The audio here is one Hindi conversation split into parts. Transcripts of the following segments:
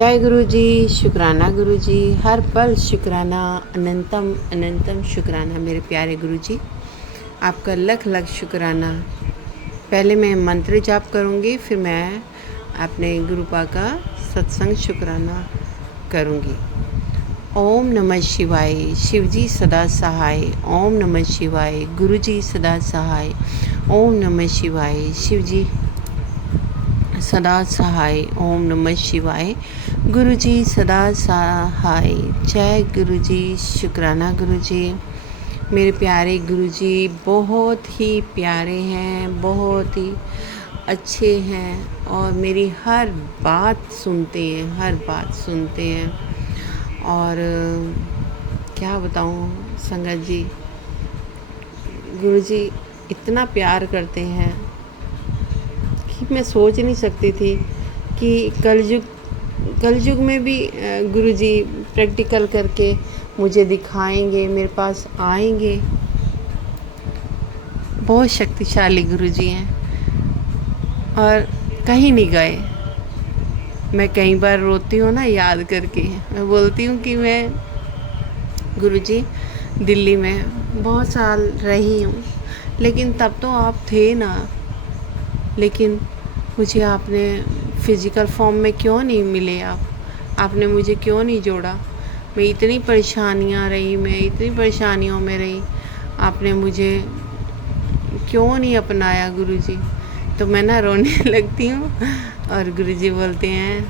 जय गुरु जी। शुक्राना गुरु जी, हर पल शुक्राना, अनंतम अनंतम शुक्राना मेरे प्यारे गुरु जी। आपका लख लख शुक्राना। पहले मैं मंत्र जाप करूँगी, फिर मैं अपने गुरुपा का सत्संग शुक्राना करूँगी। ओम नमः शिवाय, शिवजी सदा सहाय। ओम नमः शिवाय, गुरु जी सदा सहाय। ओम नमः शिवाय, शिवजी सदा सहाय। ओम नमः शिवाय, गुरु जी सदा सहाय। जय गुरु जी। शुक्राना गुरु जी। मेरे प्यारे गुरु जी बहुत ही प्यारे हैं, बहुत ही अच्छे हैं और मेरी हर बात सुनते हैं, हर बात सुनते हैं। और क्या बताऊँ संगत जी, गुरु जी इतना प्यार करते हैं कि मैं सोच नहीं सकती थी कि कलयुग में भी गुरुजी प्रैक्टिकल करके मुझे दिखाएंगे, मेरे पास आएंगे। बहुत शक्तिशाली गुरुजी हैं और कहीं नहीं गए। मैं कई बार रोती हूँ ना याद करके, मैं बोलती हूँ कि मैं गुरुजी दिल्ली में बहुत साल रही हूँ, लेकिन तब तो आप थे ना। लेकिन मुझे आपने फ़िज़िकल फॉर्म में क्यों नहीं मिले? आपने मुझे क्यों नहीं जोड़ा? मैं इतनी परेशानियाँ रही, मैं इतनी परेशानियों में रही, आपने मुझे क्यों नहीं अपनाया गुरुजी? तो मैं ना रोने लगती हूँ और गुरुजी बोलते हैं,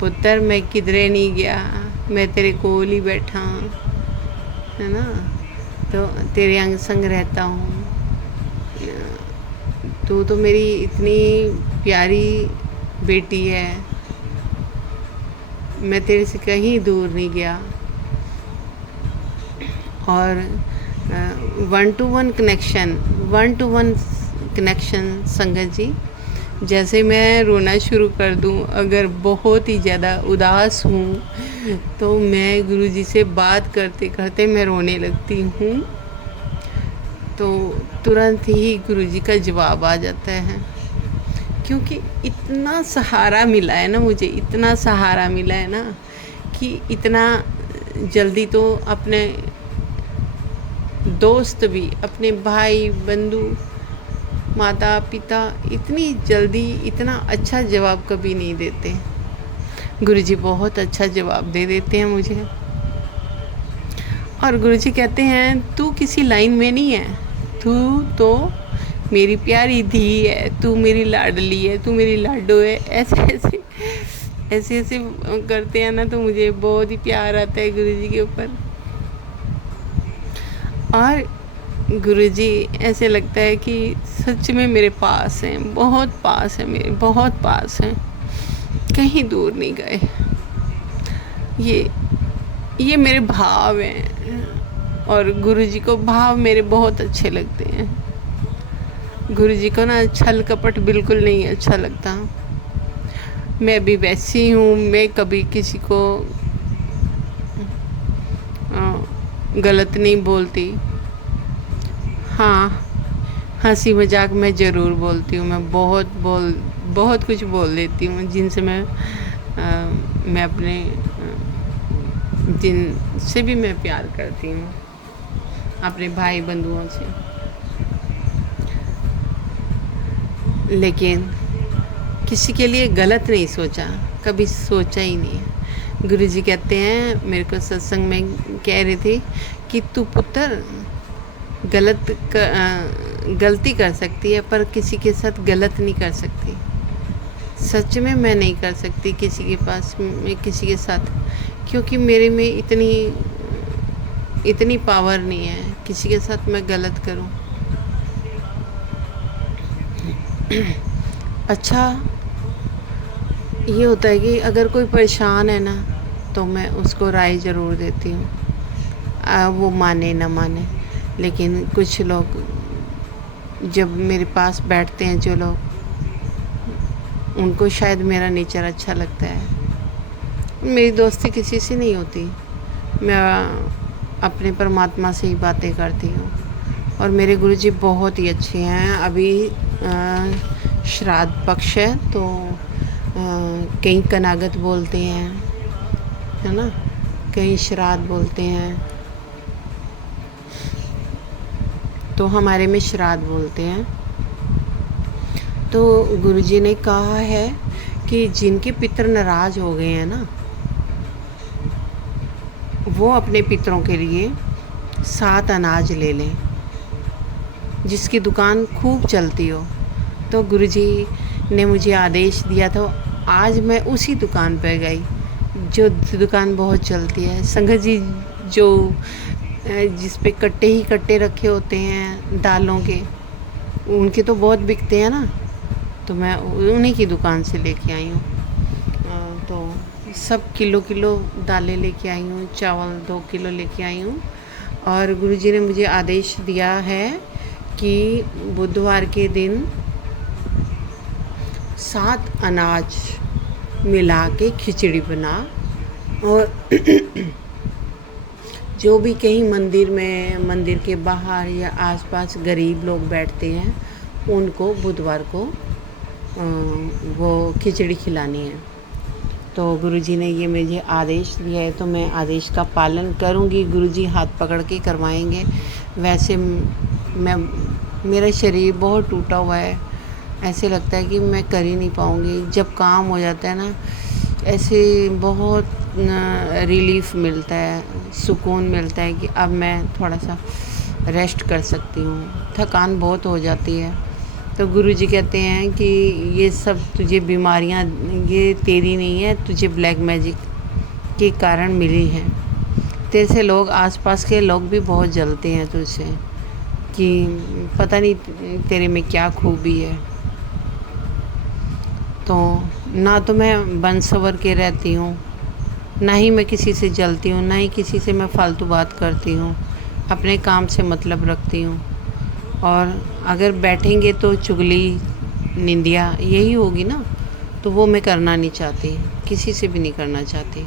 पुत्र मैं किधरे नहीं गया, मैं तेरे कोल ही बैठा, है ना, तो तेरे अंग संग रहता हूँ। तो मेरी इतनी प्यारी बेटी है, मैं तेरे से कहीं दूर नहीं गया। और 1-to-1 कनेक्शन संगत जी, जैसे मैं रोना शुरू कर दूं, अगर बहुत ही ज़्यादा उदास हूँ तो मैं गुरुजी से बात करते करते मैं रोने लगती हूँ, तो तुरंत ही गुरुजी का जवाब आ जाता है। क्योंकि इतना सहारा मिला है ना मुझे, इतना सहारा मिला है ना कि इतना जल्दी तो अपने दोस्त भी, अपने भाई बंधु, माता पिता इतनी जल्दी इतना अच्छा जवाब कभी नहीं देते। गुरुजी बहुत अच्छा जवाब दे देते हैं मुझे। और गुरुजी कहते हैं तू किसी लाइन में नहीं है, तू तो मेरी प्यारी धी है, तू मेरी लाडली है, तू मेरी लाडो है। ऐसे करते हैं ना, तो मुझे बहुत ही प्यार आता है गुरुजी के ऊपर। और गुरुजी ऐसे लगता है कि सच में मेरे पास हैं, बहुत पास हैं, मेरे बहुत पास हैं, कहीं दूर नहीं गए। ये मेरे भाव हैं और गुरुजी को भाव मेरे बहुत अच्छे लगते हैं। गुरुजी को ना छल कपट बिल्कुल नहीं अच्छा लगता। मैं भी वैसी हूँ, मैं कभी किसी को गलत नहीं बोलती। हाँ, हंसी मजाक मैं ज़रूर बोलती हूँ। मैं बहुत कुछ बोल देती हूँ जिनसे मैं अपने जिनसे भी मैं प्यार करती हूँ, अपने भाई बंधुओं से। लेकिन किसी के लिए गलत नहीं सोचा, कभी सोचा ही नहीं। गुरुजी कहते हैं, मेरे को सत्संग में कह रहे थे कि तू पुत्र गलती कर सकती है, पर किसी के साथ गलत नहीं कर सकती। सच में मैं नहीं कर सकती किसी के पास में किसी के साथ, क्योंकि मेरे में इतनी पावर नहीं है किसी के साथ मैं गलत करूं। अच्छा, ये होता है कि अगर कोई परेशान है ना, तो मैं उसको राय ज़रूर देती हूँ, वो माने ना माने। लेकिन कुछ लोग जब मेरे पास बैठते हैं, जो लोग, उनको शायद मेरा नेचर अच्छा लगता है। मेरी दोस्ती किसी से नहीं होती, मैं अपने परमात्मा से ही बातें करती हूँ। और मेरे गुरुजी बहुत ही अच्छे हैं। अभी श्राद्ध पक्ष है, तो कहीं कनागत बोलते हैं, है ना, कहीं श्राद्ध बोलते हैं, तो हमारे में श्राद्ध बोलते हैं। तो गुरुजी ने कहा है कि जिनके पितर नाराज़ हो गए हैं ना, वो अपने पितरों के लिए 7 अनाज ले लें, जिसकी दुकान खूब चलती हो। तो गुरुजी ने मुझे आदेश दिया था, आज मैं उसी दुकान पर गई जो दुकान बहुत चलती है। संगत जी, जो जिस पे कट्टे ही कट्टे रखे होते हैं दालों के, उनके तो बहुत बिकते हैं ना, तो मैं उन्हीं की दुकान से लेके आई हूँ। तो सब किलो किलो दालें लेके आई हूँ, चावल 2 किलो लेके आई हूँ। और गुरुजी ने मुझे आदेश दिया है कि बुधवार के दिन 7 अनाज मिला के खिचड़ी बना, और जो भी कहीं मंदिर के बाहर या आसपास गरीब लोग बैठते हैं, उनको बुधवार को वो खिचड़ी खिलानी है। तो गुरुजी ने ये मुझे आदेश दिया है, तो मैं आदेश का पालन करूँगी। गुरुजी हाथ पकड़ के करवाएंगे। वैसे मेरा शरीर बहुत टूटा हुआ है, ऐसे लगता है कि मैं कर ही नहीं पाऊँगी। जब काम हो जाता है ना, ऐसे बहुत रिलीफ़ मिलता है, सुकून मिलता है कि अब मैं थोड़ा सा रेस्ट कर सकती हूँ। थकान बहुत हो जाती है। तो गुरुजी कहते हैं कि ये सब तुझे बीमारियाँ, ये तेरी नहीं है, तुझे ब्लैक मैजिक के कारण मिली हैं। तेरे से लोग, आसपास के लोग भी बहुत जलते हैं तुझसे, कि पता नहीं तेरे में क्या खूबी है। तो ना तो मैं बन सवर के रहती हूँ, ना ही मैं किसी से जलती हूँ, ना ही किसी से मैं फालतू बात करती हूँ। अपने काम से मतलब रखती हूँ। और अगर बैठेंगे तो चुगली निंदिया यही होगी ना, तो वो मैं करना नहीं चाहती, किसी से भी नहीं करना चाहती।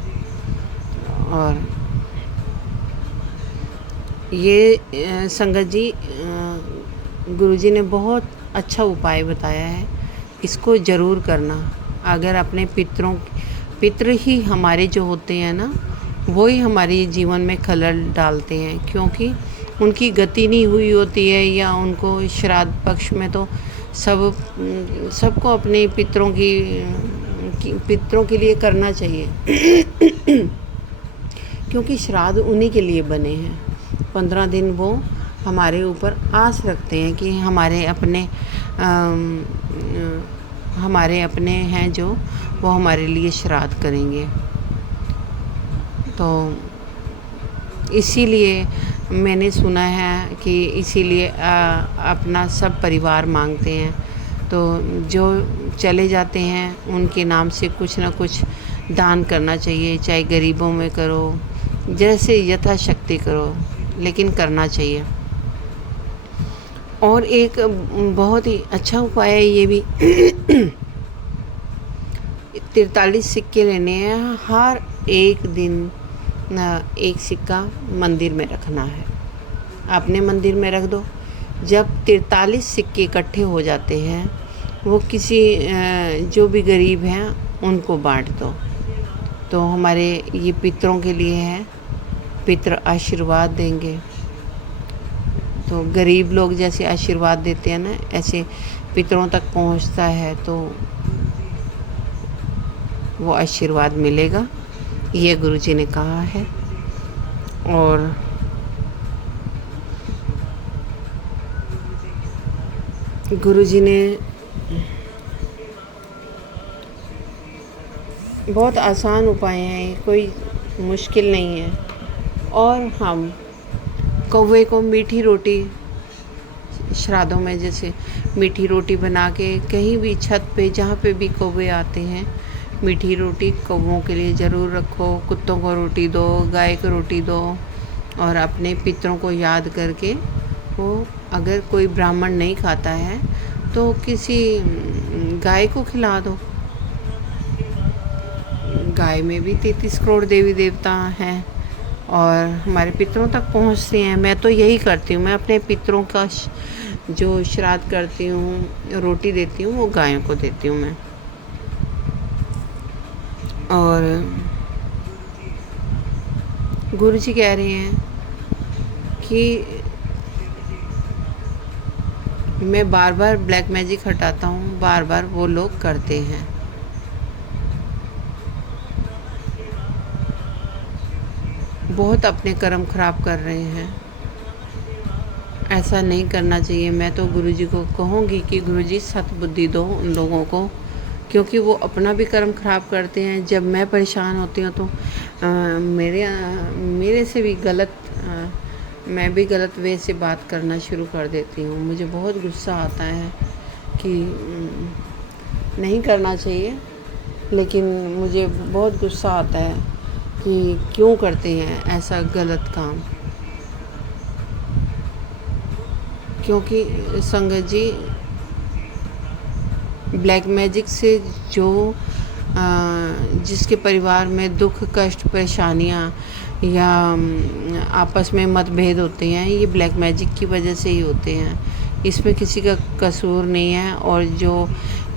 और ये संगत जी, गुरुजी ने बहुत अच्छा उपाय बताया है, इसको ज़रूर करना। अगर अपने पितृ ही हमारे जो होते हैं ना, वो ही हमारे जीवन में खलल डालते हैं, क्योंकि उनकी गति नहीं हुई होती है, या उनको श्राद्ध पक्ष में तो सबको अपने पितरों के लिए करना चाहिए क्योंकि श्राद्ध उन्हीं के लिए बने हैं। 15 दिन वो हमारे ऊपर आस रखते हैं कि हमारे अपने हैं जो, वो हमारे लिए श्राद्ध करेंगे। तो इसीलिए मैंने सुना है कि इसीलिए अपना सब परिवार मांगते हैं। तो जो चले जाते हैं उनके नाम से कुछ ना कुछ दान करना चाहिए, चाहे गरीबों में करो, जैसे यथाशक्ति करो, लेकिन करना चाहिए। और एक बहुत ही अच्छा उपाय है ये भी 43 सिक्के लेने हैं, हर एक दिन एक सिक्का मंदिर में रखना है। अपने मंदिर में रख दो। जब 43 सिक्के इकट्ठे हो जाते हैं, वो किसी जो भी गरीब हैं उनको बांट दो। तो हमारे ये पितरों के लिए है, पितर आशीर्वाद देंगे। तो गरीब लोग जैसे आशीर्वाद देते हैं ना, ऐसे पितरों तक पहुंचता है, तो वो आशीर्वाद मिलेगा, ये गुरुजी ने कहा है। और गुरुजी ने बहुत आसान उपाय हैं, कोई मुश्किल नहीं है। और हम कौवे को मीठी रोटी, श्राद्धों में जैसे मीठी रोटी बना के, कहीं भी छत पे जहाँ पे भी कौवे आते हैं, मीठी रोटी कौवों के लिए ज़रूर रखो। कुत्तों को रोटी दो, गाय को रोटी दो। और अपने पितरों को याद करके, वो अगर कोई ब्राह्मण नहीं खाता है तो किसी गाय को खिला दो। गाय में भी 33 करोड़ देवी देवता हैं और हमारे पितरों तक पहुंचते हैं। मैं तो यही करती हूँ, मैं अपने पितरों का जो श्राद्ध करती हूँ, रोटी देती हूँ, वो गायों को देती हूँ मैं। और गुरु जी कह रहे हैं कि मैं बार बार ब्लैक मैजिक हटाता हूँ, बार बार वो लोग करते हैं। बहुत अपने कर्म खराब कर रहे हैं, ऐसा नहीं करना चाहिए। मैं तो गुरुजी को कहूँगी कि गुरुजी सद्बुद्धि दो उन लोगों को, क्योंकि वो अपना भी कर्म खराब करते हैं। जब मैं परेशान होती हूँ तो मेरे से भी मैं भी गलत वे से बात करना शुरू कर देती हूँ। मुझे बहुत गुस्सा आता है कि नहीं करना चाहिए, लेकिन मुझे बहुत गुस्सा आता है कि क्यों करते हैं ऐसा गलत काम। क्योंकि संगत जी, ब्लैक मैजिक से जिसके परिवार में दुख कष्ट परेशानियाँ या आपस में मतभेद होते हैं, ये ब्लैक मैजिक की वजह से ही होते हैं। इसमें किसी का कसूर नहीं है। और जो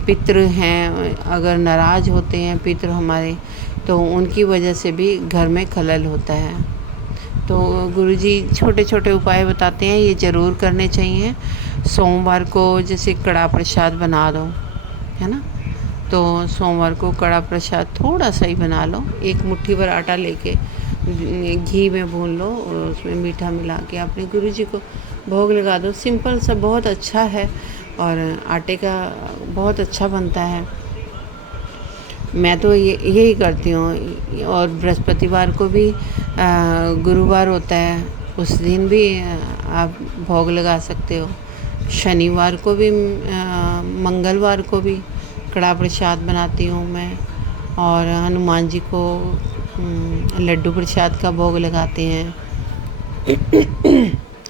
पितृ हैं, अगर नाराज़ होते हैं पितृ हमारे, तो उनकी वजह से भी घर में खलल होता है। तो गुरुजी छोटे छोटे उपाय बताते हैं, ये ज़रूर करने चाहिए। सोमवार को जैसे कड़ा प्रसाद बना दो, है ना, तो सोमवार को कड़ा प्रसाद थोड़ा सा ही बना लो। एक मुट्ठी भर आटा लेके घी में भून लो और उसमें मीठा मिला के अपने गुरुजी को भोग लगा दो। सिंपल सा, बहुत अच्छा है और आटे का बहुत अच्छा बनता है। मैं तो यही करती हूँ। और बृहस्पतिवार को भी गुरुवार होता है, उस दिन भी आप भोग लगा सकते हो। शनिवार को भी मंगलवार को भी कड़ा प्रसाद बनाती हूँ मैं। और हनुमान जी को लड्डू प्रसाद का भोग लगाते हैं।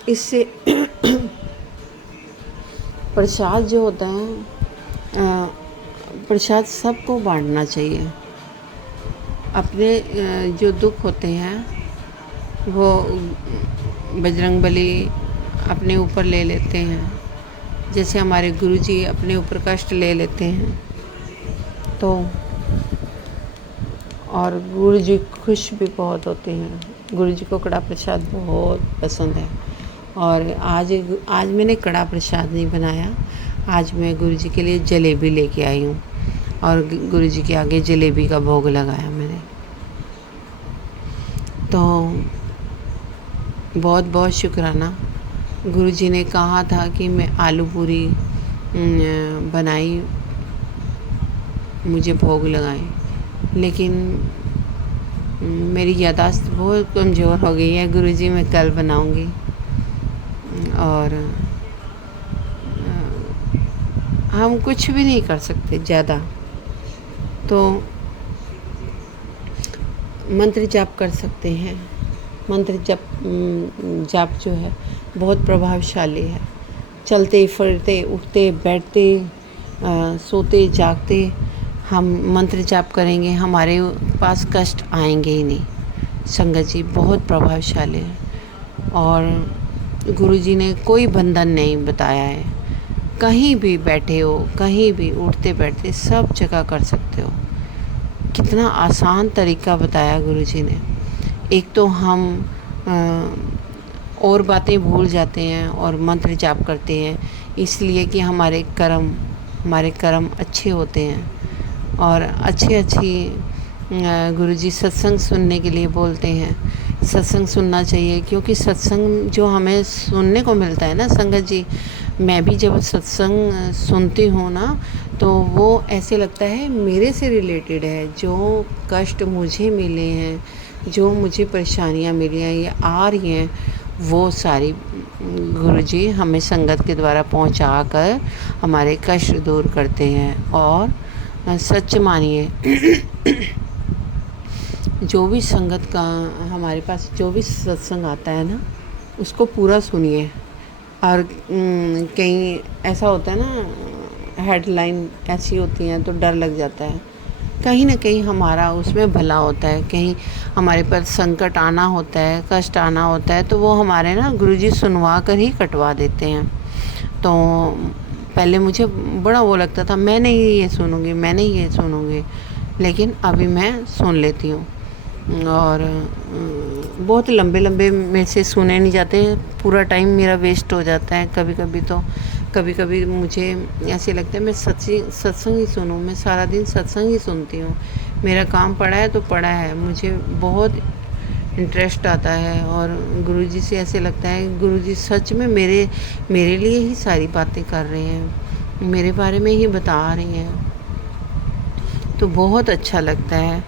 इससे प्रसाद जो होता है, प्रसाद सबको बांटना चाहिए। अपने जो दुख होते हैं वो बजरंगबली अपने ऊपर ले लेते हैं, जैसे हमारे गुरुजी अपने ऊपर कष्ट ले लेते हैं। तो और गुरुजी खुश भी बहुत होते हैं। गुरुजी को कड़ा प्रसाद बहुत पसंद है। और आज मैंने कड़ा प्रसाद नहीं बनाया, आज मैं गुरुजी के लिए जलेबी लेके आई हूँ और गुरुजी के आगे जलेबी का भोग लगाया मैंने। तो बहुत बहुत शुक्राना। गुरुजी ने कहा था कि मैं आलू पूरी बनाई, मुझे भोग लगाएं, लेकिन मेरी याददाश्त बहुत कमज़ोर हो गई है। गुरुजी, मैं कल बनाऊंगी। और हम कुछ भी नहीं कर सकते ज़्यादा, तो मंत्र जाप कर सकते हैं। मंत्र जाप जो है बहुत प्रभावशाली है। चलते फिरते उठते बैठते सोते जागते हम मंत्र जाप करेंगे, हमारे पास कष्ट आएंगे ही नहीं। संगत जी बहुत प्रभावशाली है और गुरुजी ने कोई बंधन नहीं बताया है। कहीं भी बैठे हो, कहीं भी उठते बैठते सब जगह कर सकते हो। कितना आसान तरीका बताया गुरुजी ने। एक तो हम और बातें भूल जाते हैं और मंत्र जाप करते हैं, इसलिए कि हमारे कर्म अच्छे होते हैं। और अच्छी गुरुजी सत्संग सुनने के लिए बोलते हैं। सत्संग सुनना चाहिए, क्योंकि सत्संग जो हमें सुनने को मिलता है ना संगत जी, मैं भी जब सत्संग सुनती हूँ ना, तो वो ऐसे लगता है मेरे से रिलेटेड है। जो कष्ट मुझे मिले हैं, जो मुझे परेशानियाँ मिली हैं या आ रही हैं, वो सारी गुरुजी हमें संगत के द्वारा पहुँचा कर हमारे कष्ट दूर करते हैं। और सच मानिए, जो भी संगत का हमारे पास जो भी सत्संग आता है ना, उसको पूरा सुनिए। और कहीं ऐसा होता है ना, हेडलाइन ऐसी होती हैं तो डर लग जाता है। कहीं ना कहीं हमारा उसमें भला होता है, कहीं हमारे पर संकट आना होता है, कष्ट आना होता है, तो वो हमारे ना गुरुजी सुनवा कर ही कटवा देते हैं। तो पहले मुझे बड़ा वो लगता था, मैं नहीं ये सुनूंगी, लेकिन अभी मैं सुन लेती हूँ। और बहुत लंबे लंबे मेरे से सुने नहीं जाते, पूरा टाइम मेरा वेस्ट हो जाता है। कभी कभी मुझे ऐसे लगता है मैं सत्संग ही सुनूं, मैं सारा दिन सत्संग ही सुनती हूँ। मेरा काम पड़ा है तो पड़ा है, मुझे बहुत इंटरेस्ट आता है। और गुरुजी से ऐसे लगता है गुरुजी सच में मेरे लिए ही सारी बातें कर रहे हैं, मेरे बारे में ही बता रही हैं, तो बहुत अच्छा लगता है।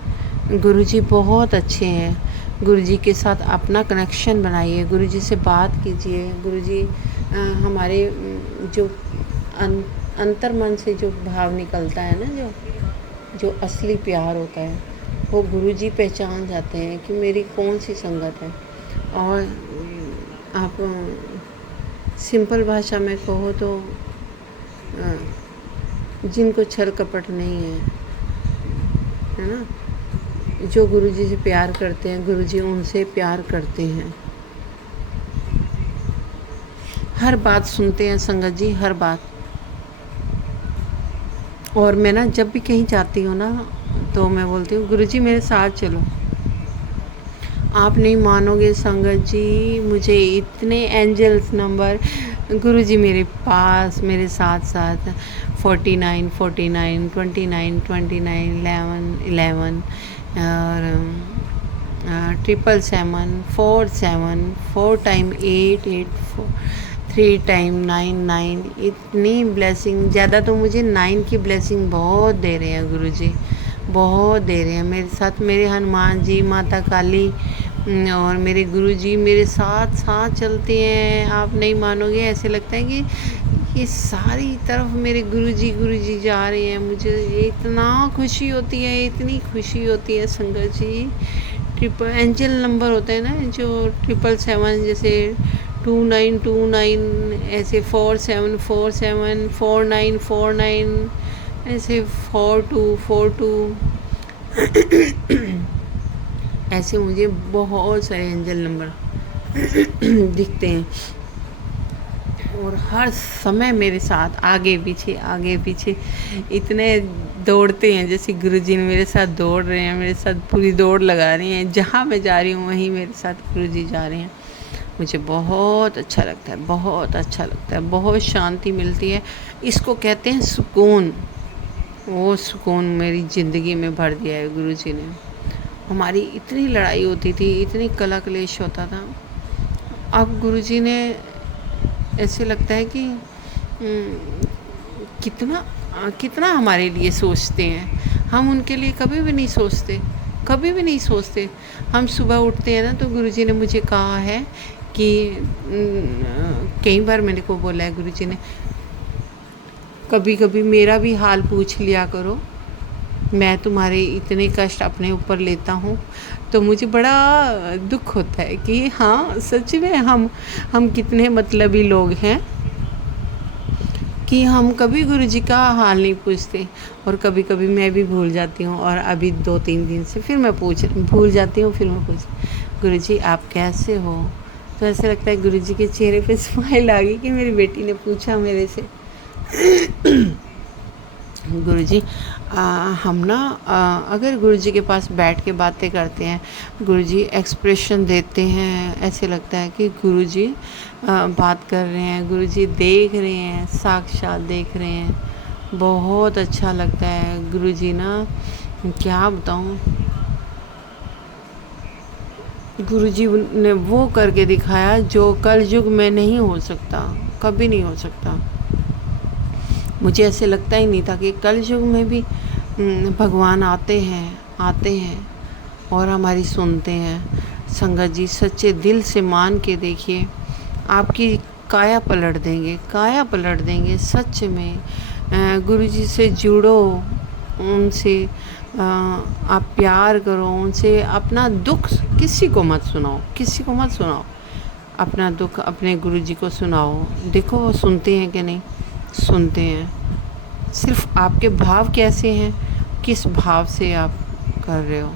गुरुजी बहुत अच्छे हैं। गुरुजी के साथ अपना कनेक्शन बनाइए, गुरुजी से बात कीजिए। गुरुजी हमारे जो अंतर मन से जो भाव निकलता है ना, जो असली प्यार होता है, वो गुरुजी पहचान जाते हैं कि मेरी कौन सी संगत है। और आप सिंपल भाषा में कहो तो जिनको छल कपट नहीं है ना, जो गुरुजी से प्यार करते हैं, गुरुजी उनसे प्यार करते हैं। हर बात सुनते हैं संगत जी, हर बात। और मैं ना जब भी कहीं जाती हूँ ना, तो मैं बोलती हूँ गुरुजी मेरे साथ चलो। आप नहीं मानोगे संगत जी, मुझे इतने एंजल्स नंबर गुरुजी मेरे पास, मेरे साथ साथ 49 49 29 29 11 और 777 47 4 टाइम 8 8 3 टाइम 9 9, इतनी ब्लेसिंग। ज़्यादा तो मुझे 9 की ब्लेसिंग बहुत दे रहे हैं गुरुजी, बहुत दे रहे हैं। मेरे साथ मेरे हनुमान जी, माता काली और मेरे गुरुजी मेरे साथ साथ चलते हैं। आप नहीं मानोगे, ऐसे लगता है कि ये सारी तरफ मेरे गुरुजी जा रहे हैं। मुझे इतना खुशी होती है, इतनी खुशी होती है संगत जी। ट्रिपल एंजल नंबर होता है ना, जो 777, जैसे 2929, ऐसे 4747 4949, ऐसे 4242, ऐसे मुझे बहुत सारे एंजल नंबर दिखते हैं। और हर समय मेरे साथ आगे पीछे इतने दौड़ते हैं, जैसे गुरुजी ने मेरे साथ दौड़ रहे हैं, मेरे साथ पूरी दौड़ लगा रही हैं। जहाँ मैं जा रही हूँ वहीं मेरे साथ गुरुजी जा रहे हैं। मुझे बहुत अच्छा लगता है, बहुत अच्छा लगता है, बहुत शांति मिलती है। इसको कहते हैं सुकून। वो सुकून मेरी ज़िंदगी में भर दिया है गुरुजी ने। हमारी इतनी लड़ाई होती थी, इतनी कला कलेश होता था। अब गुरुजी ने ऐसे लगता है कि कितना हमारे लिए सोचते हैं। हम उनके लिए कभी भी नहीं सोचते। हम सुबह उठते हैं ना, तो गुरुजी ने मुझे कहा है कि कई बार मेरे को बोला है गुरुजी ने, कभी कभी मेरा भी हाल पूछ लिया करो। मैं तुम्हारे इतने कष्ट अपने ऊपर लेता हूँ, तो मुझे बड़ा दुख होता है कि हाँ सच में हम कितने मतलबी लोग हैं कि हम कभी गुरुजी का हाल नहीं पूछते। और कभी कभी मैं भी भूल जाती हूँ, और अभी 2-3 दिन से फिर मैं भूल जाती हूँ। फिर मैं गुरुजी आप कैसे हो? तो ऐसे लगता है गुरुजी के चेहरे पे स्माइल आ गई कि मेरी बेटी ने पूछा मेरे से। गुरुजी हम ना अगर गुरुजी के पास बैठ के बातें करते हैं, गुरुजी एक्सप्रेशन देते हैं, ऐसे लगता है कि गुरुजी बात कर रहे हैं, गुरुजी देख रहे हैं, साक्षात देख रहे हैं। बहुत अच्छा लगता है। गुरुजी ना क्या बताऊँ, गुरुजी ने वो करके दिखाया जो कलयुग में नहीं हो सकता, कभी नहीं हो सकता। मुझे ऐसे लगता ही नहीं था कि कलयुग में भी भगवान आते हैं और हमारी सुनते हैं। संगत जी सच्चे दिल से मान के देखिए, आपकी काया पलट देंगे सच में। गुरुजी से जुड़ो, उनसे आप प्यार करो, उनसे अपना दुख किसी को मत सुनाओ। अपना दुख अपने गुरुजी को सुनाओ। देखो वो सुनते हैं कि नहीं, सुनते हैं। सिर्फ आपके भाव कैसे हैं, किस भाव से आप कर रहे हो।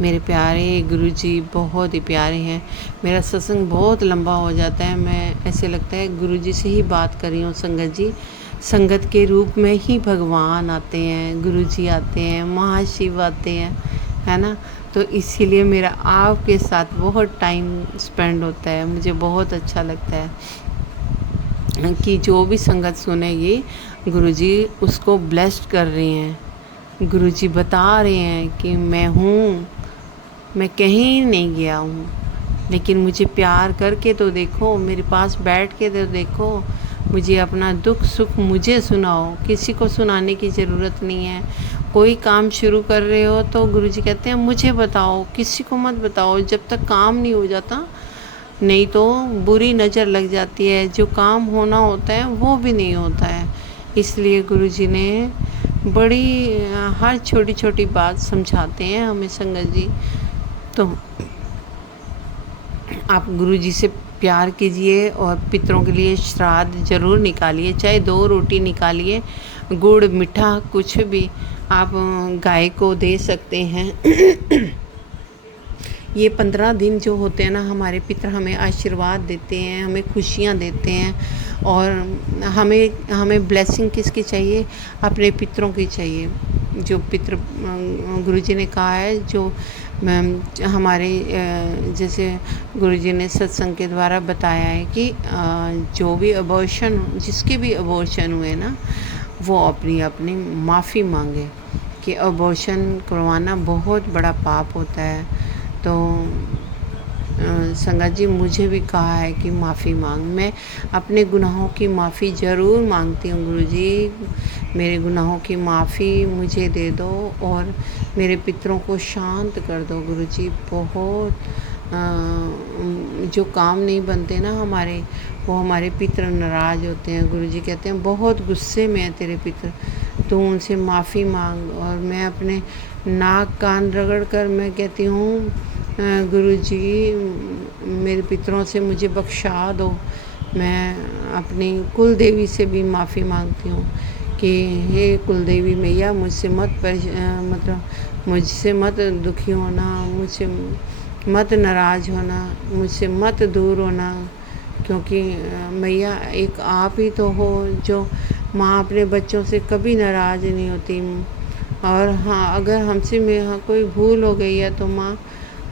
मेरे प्यारे गुरुजी बहुत ही प्यारे हैं। मेरा सत्संग बहुत लंबा हो जाता है, मैं ऐसे लगता है गुरुजी से ही बात कर रही हूँ संगत जी। संगत के रूप में ही भगवान आते हैं, गुरुजी आते हैं, महाशिव आते हैं, है ना। तो इसीलिए मेरा आपके साथ बहुत टाइम स्पेंड होता है। मुझे बहुत अच्छा लगता है कि जो भी संगत सुनेगी गुरुजी उसको ब्लेस्ड कर रही हैं। गुरुजी बता रहे हैं कि मैं हूँ, मैं कहीं नहीं गया हूँ, लेकिन मुझे प्यार करके तो देखो, मेरे पास बैठ के तो देखो, मुझे अपना दुख सुख मुझे सुनाओ, किसी को सुनाने की ज़रूरत नहीं है। कोई काम शुरू कर रहे हो तो गुरुजी कहते हैं मुझे बताओ, किसी को मत बताओ जब तक काम नहीं हो जाता, नहीं तो बुरी नज़र लग जाती है। जो काम होना होता है वो भी नहीं होता है। इसलिए गुरुजी ने बड़ी हर छोटी छोटी बात समझाते हैं हमें संगत जी। तो आप गुरुजी से प्यार कीजिए और पितरों के लिए श्राद्ध ज़रूर निकालिए, चाहे 2 रोटी निकालिए, गुड़ मीठा कुछ भी आप गाय को दे सकते हैं। ये 15 दिन जो होते हैं ना, हमारे पितर हमें आशीर्वाद देते हैं, हमें खुशियाँ देते हैं। और हमें ब्लेसिंग किसकी चाहिए? अपने पितरों की चाहिए। जो पितर गुरुजी ने कहा है, जो हमारे जैसे गुरुजी ने सत्संग के द्वारा बताया है कि जो भी अबॉर्शन, जिसके भी अबॉर्शन हुए ना, वो अपनी अपनी माफ़ी मांगे कि अबॉर्शन करवाना बहुत बड़ा पाप होता है। तो संगत जी मुझे भी कहा है कि माफ़ी मांग। मैं अपने गुनाहों की माफ़ी ज़रूर मांगती हूँ। गुरुजी मेरे गुनाहों की माफ़ी मुझे दे दो और मेरे पितरों को शांत कर दो। गुरुजी बहुत जो काम नहीं बनते ना हमारे, वो हमारे पितर नाराज़ होते हैं। गुरुजी कहते हैं बहुत गुस्से में है तेरे पितर, तू उनसे माफ़ी मांग। और मैं अपने नाक कान रगड़ कर मैं कहती हूँ गुरुजी मेरे पितरों से मुझे बख्शा दो। मैं अपनी कुल देवी से भी माफ़ी मांगती हूँ कि हे कुल देवी मैया, मुझसे मुझसे मत दुखी होना, मुझसे मत नाराज़ होना, मुझसे मत दूर होना, क्योंकि मैया एक आप ही तो हो जो माँ अपने बच्चों से कभी नाराज़ नहीं होती। और हाँ, अगर हमसे कोई भूल हो गई है तो माँ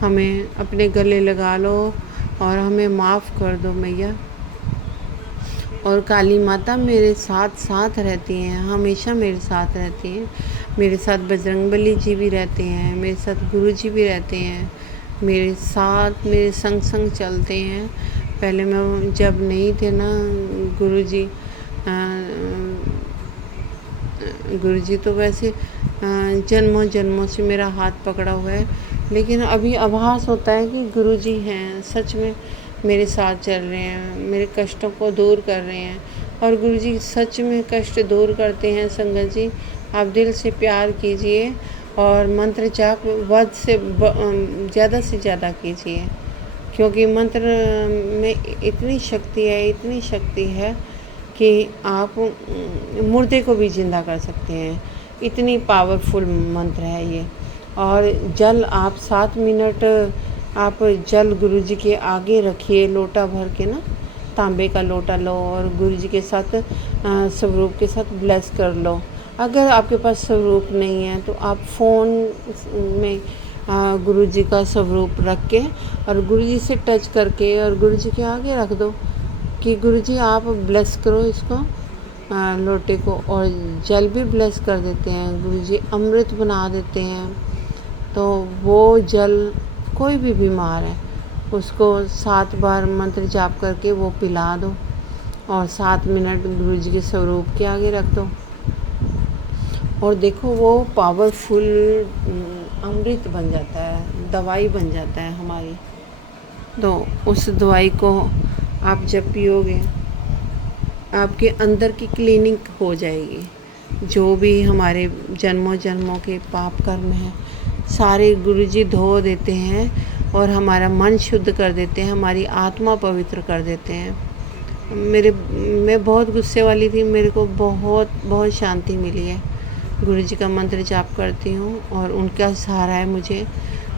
हमें अपने गले लगा लो और हमें माफ़ कर दो मैया। और काली माता मेरे साथ साथ रहती हैं, हमेशा मेरे साथ रहती हैं। मेरे साथ बजरंगबली जी भी रहते हैं, मेरे साथ गुरुजी भी रहते हैं, मेरे साथ मेरे संग संग चलते हैं। पहले मैं जब नहीं थे ना गुरुजी तो वैसे जन्मों जन्मों से मेरा हाथ पकड़ा हुआ है, लेकिन अभी आभास होता है कि गुरुजी हैं, सच में मेरे साथ चल रहे हैं, मेरे कष्टों को दूर कर रहे हैं। और गुरुजी सच में कष्ट दूर करते हैं। संगत जी आप दिल से प्यार कीजिए और मंत्र जाप वध से ज़्यादा से ज़्यादा कीजिए, क्योंकि मंत्र में इतनी शक्ति है कि आप मुर्दे को भी ज़िंदा कर सकते हैं। इतनी पावरफुल मंत्र है ये। और जल आप 7 मिनट आप जल गुरुजी के आगे रखिए, लोटा भर के ना, तांबे का लोटा लो और गुरुजी के साथ स्वरूप के साथ ब्लेस कर लो। अगर आपके पास स्वरूप नहीं है तो आप फ़ोन में गुरुजी का स्वरूप रख के और गुरुजी से टच करके और गुरुजी के आगे रख दो कि गुरुजी आप ब्लेस करो इसको लोटे को। और जल भी ब्लेस कर देते हैं गुरुजी, अमृत बना देते हैं। तो वो जल कोई भी बीमार है उसको 7 बार मंत्र जाप करके वो पिला दो और 7 मिनट गुरुजी के स्वरूप के आगे रख दो और देखो वो पावरफुल अमृत बन जाता है, दवाई बन जाता है हमारी। तो उस दवाई को आप जब पियोगे आपके अंदर की क्लीनिंग हो जाएगी। जो भी हमारे जन्मों जन्मों के पाप कर्म हैं सारे गुरुजी धो देते हैं और हमारा मन शुद्ध कर देते हैं, हमारी आत्मा पवित्र कर देते हैं। मैं बहुत गुस्से वाली थी, मेरे को बहुत शांति मिली है। गुरुजी का मंत्र जाप करती हूँ और उनका सहारा है मुझे।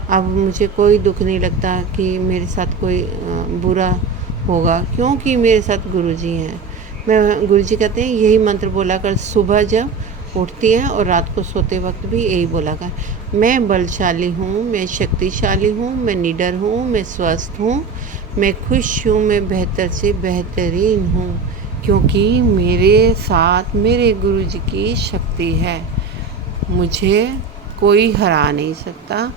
अब मुझे कोई दुख नहीं लगता कि मेरे साथ कोई बुरा होगा, क्योंकि मेरे साथ गुरुजी हैं। मैं गुरुजी कहते हैं यही मंत्र बोला कर सुबह जब उठती है और रात को सोते वक्त भी यही बोला कर, मैं बलशाली हूँ, मैं शक्तिशाली हूँ, मैं निडर हूँ, मैं स्वस्थ हूँ, मैं खुश हूँ, मैं बेहतर से बेहतरीन हूँ, क्योंकि मेरे साथ मेरे गुरुजी की शक्ति है। मुझे कोई हरा नहीं सकता।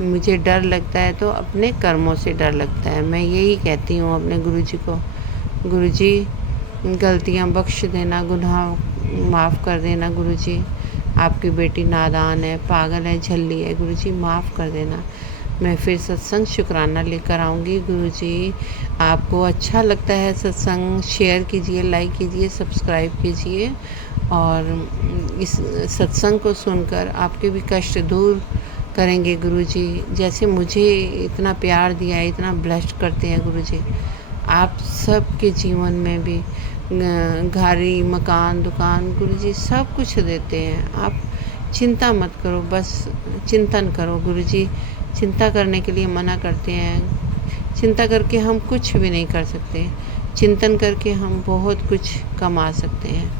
मुझे डर लगता है तो अपने कर्मों से डर लगता है। मैं यही कहती हूँ अपने गुरुजी को, गुरुजी गलतियाँ बख्श देना, गुनाह माफ़ कर देना गुरुजी। आपकी बेटी नादान है, पागल है, झल्ली है, गुरुजी माफ़ कर देना। मैं फिर सत्संग शुक्राना लेकर आऊँगी गुरुजी। आपको अच्छा लगता है सत्संग, शेयर कीजिए, लाइक कीजिए, सब्सक्राइब कीजिए और इस सत्संग को सुनकर आपके भी कष्ट दूर करेंगे गुरुजी। जैसे मुझे इतना प्यार दिया है, इतना ब्लेस्ड करते हैं गुरुजी। आप सबके जीवन में भी गाड़ी, मकान, दुकान गुरुजी सब कुछ देते हैं। आप चिंता मत करो, बस चिंतन करो। गुरुजी चिंता करने के लिए मना करते हैं। चिंता करके हम कुछ भी नहीं कर सकते, चिंतन करके हम बहुत कुछ कमा सकते हैं,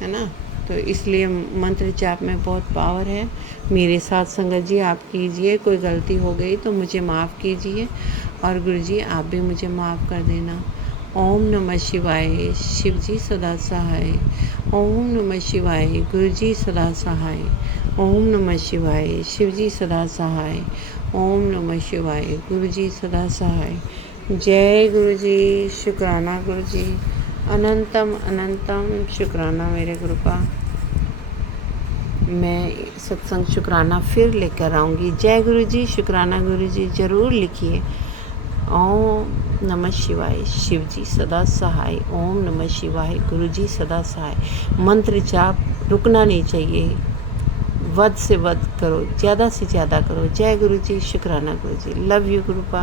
है ना। तो इसलिए मंत्र जाप में बहुत पावर है। मेरे साथ संगत जी आप कीजिए, कोई गलती हो गई तो मुझे माफ़ कीजिए और गुरुजी आप भी मुझे माफ़ कर देना। ओम नमः शिवाय, शिव जी सदा सहाय। ओम नमः शिवाय, गुरुजी सदा सहाय। ओम नमः शिवाय, शिव जी सदा सहाय। ओम नमः शिवाय, गुरुजी सदा सहाय। जय गुरुजी, शुक्राना गुरुजी, अनंतम अनंतम शुक्राना मेरे गुरु का। मैं सत्संग शुक्राना फिर लेकर आऊँगी। जय गुरुजी, शुक्राना गुरुजी ज़रूर लिखिए। ओम नमः शिवाय, शिव जी सदा सहाय। ओम नमः शिवाय, गुरुजी सदा सहाय। मंत्र जाप रुकना नहीं चाहिए, वध से वध करो, ज़्यादा से ज़्यादा करो। जय गुरुजी, शुक्राना गुरुजी, लव यू गुरुपा।